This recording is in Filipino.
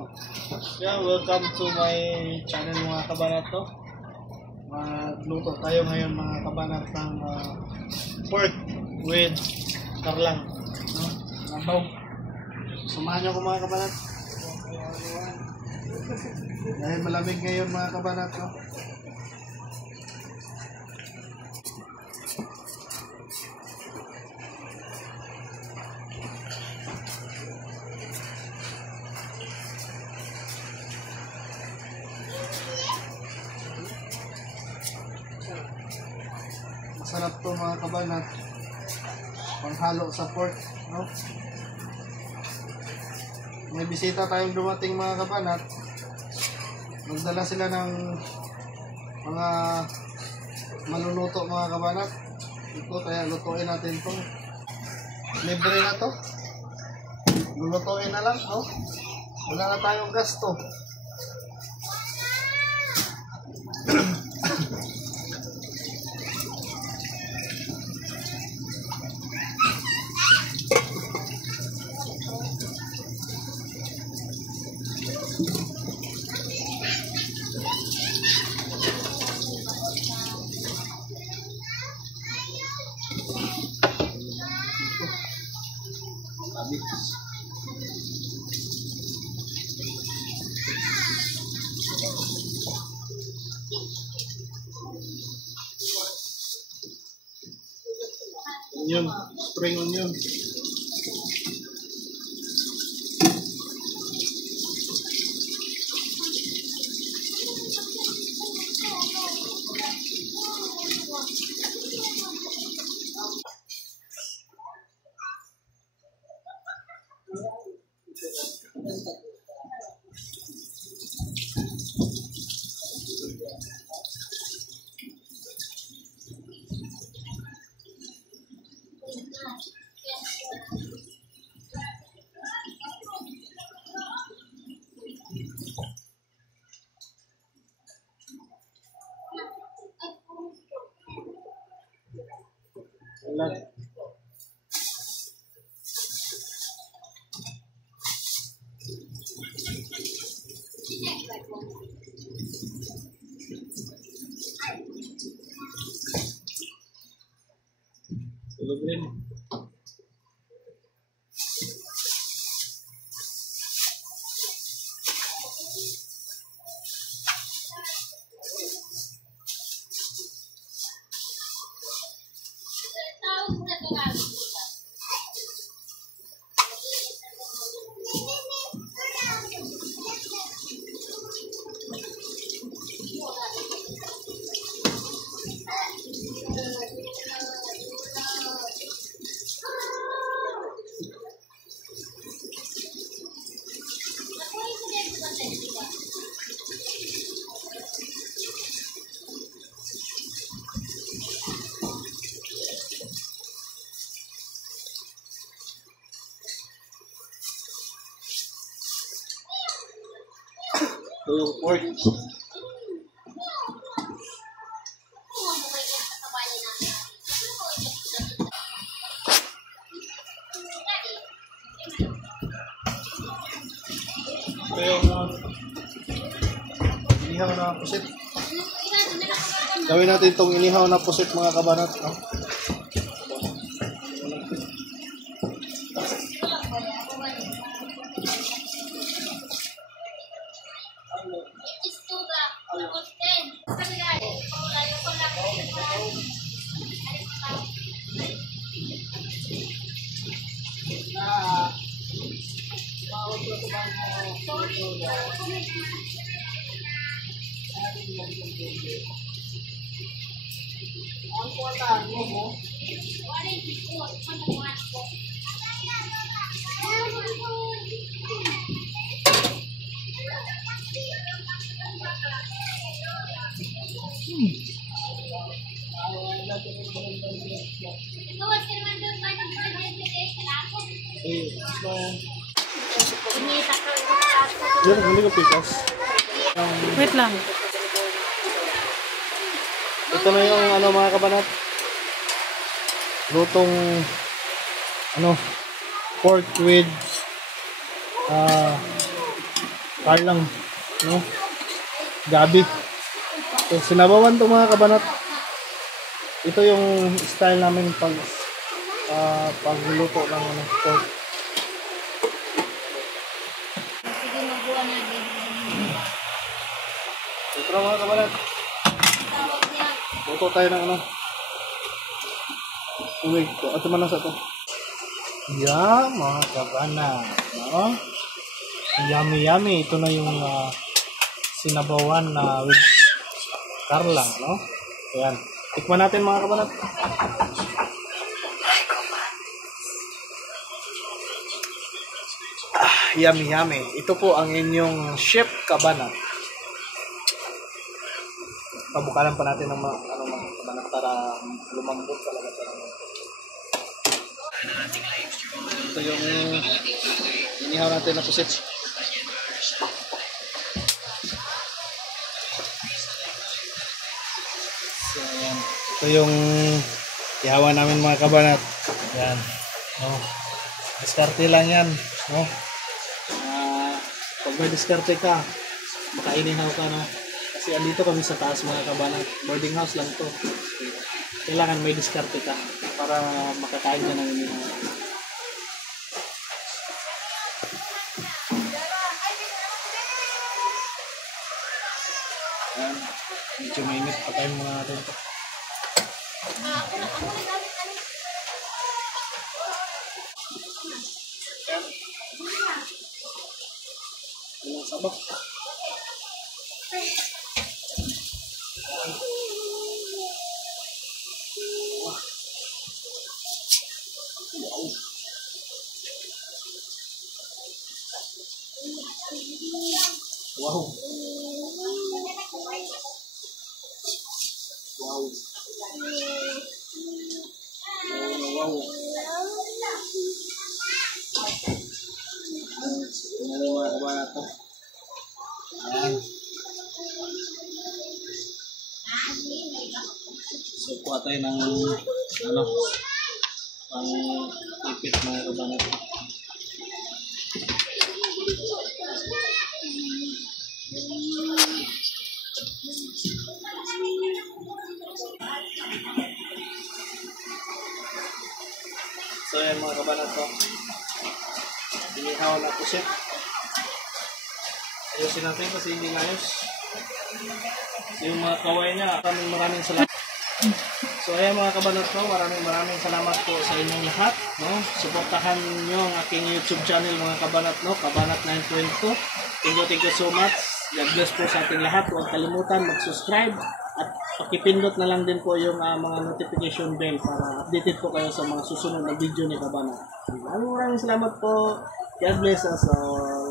Yeah, welcome to my channel mga kabanat, no? Magluto tayo ngayon mga kabanat ng pork with karlang, no? Nabaw. Samahan niyo ko mga kabanat. Dahil malamig ngayon mga kabanat, no? Masarap to mga kabanat, panghalo sa pork, no? May bisita tayong dumating mga kabanat. Magdala sila ng mga maluluto mga kabanat. Ito, kaya lutuin natin to. Libre na to. Lulutuin na lang, no? Wala na tayong gasto. Onion, spring onion. Tulog rin. Ito yung pork. Ito yung inihaw na pusit. Gawin natin itong inihaw na pusit mga kabanat, no? Wait lang. Ito na yung ano mga kabanat. Lutong pork with Karlang, no? Gabi. So, sinabawan to mga kabanat. Ito yung style namin pagluluto ng pork. Sige, magbuwan na din. Ito na mga kabanat. Tawag niya. Luto tayo ng uwi. Ito man lang sa ito. Yeah, mga kabanat. No? Yummy yummy. Ito na yung sinabawan na with karlang, no? Ayan. Tikman natin mga kabanat. Yummy yummy. Ito po ang inyong chef kabanat. Pabukalan pa natin ng mga kabanat para lumambot talaga sa mga. Ito yung inihaw natin na pusit. So, ayan. Ito yung ihawan namin mga kabanat. Yan. No. Diskarte lang yan. No. Pag may diskarte ka, makainihaw ka, no. Kasi andito kami sa taas mga kabanat. Boarding house lang to. Kailangan may diskarte ka para makakain ka ng inihaw. Ayan. Medyo mainit. Patayin muna natin ito. Ayan. Sabak. Wow. Wow. Wow. Tingnan mo mga kabanat to. Ayan. So, kuha tayo ng pang ipit mga kabanat. So, ayan mga kabanat to. Inihaw na po siya. Ayusin natin kasi hindi maayos. So, yung mga kaway niya, maraming salamat. So ayan mga kabanat ko, maraming salamat po sa inyong lahat, no? Suportahan niyo ang aking YouTube channel mga kabanat, no? Kabanat 9.2. Thank you so much. God bless po sa ating lahat. Huwag kalimutan mag-subscribe at pakipindot na lang din po yung mga notification bell para updated po kayo sa mga susunod na video ni Kabanat. Maraming salamat po. God bless us all.